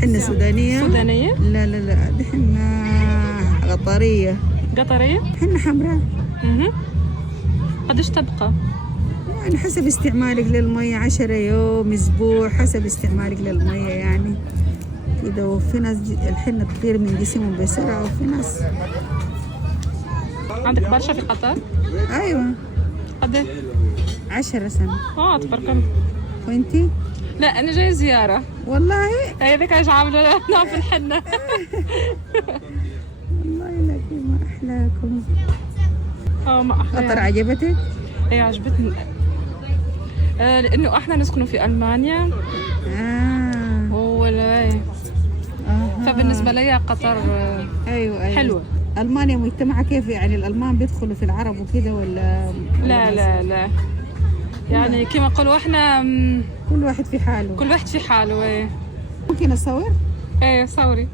حنة سودانية. سودانية؟ لا لا لا، دي حنة قطرية. قطرية؟ حنة حمراء. قديش تبقى؟ يعني حسب استعمالك للمية، 10 يوم، أسبوع، حسب استعمالك للمية يعني كده. وفي ناس الحنة تطير من جسمهم بسرعة، وفي ناس. عندك برشا في قطر؟ أيوة. قد ايه؟ 10 سنة. تبارك الله. وانتي؟ لا أنا جاي زيارة. والله؟ هي ذيك ايش عاملة نوع في الحنة. والله لك ما أحلاكم. ما أحلى. قطر عجبتك؟ ايه عجبتني. لأنه احنا نسكن في ألمانيا. ولا فبالنسبة لي قطر أيوة. حلوة. ألمانيا مجتمعها كيف يعني؟ الألمان بيدخلوا في العرب وكده ولا؟ لا لا لا، يعني كما نقولوا احنا كل واحد في حاله. كل واحد في حاله. ممكن أصور؟ ايه صوري.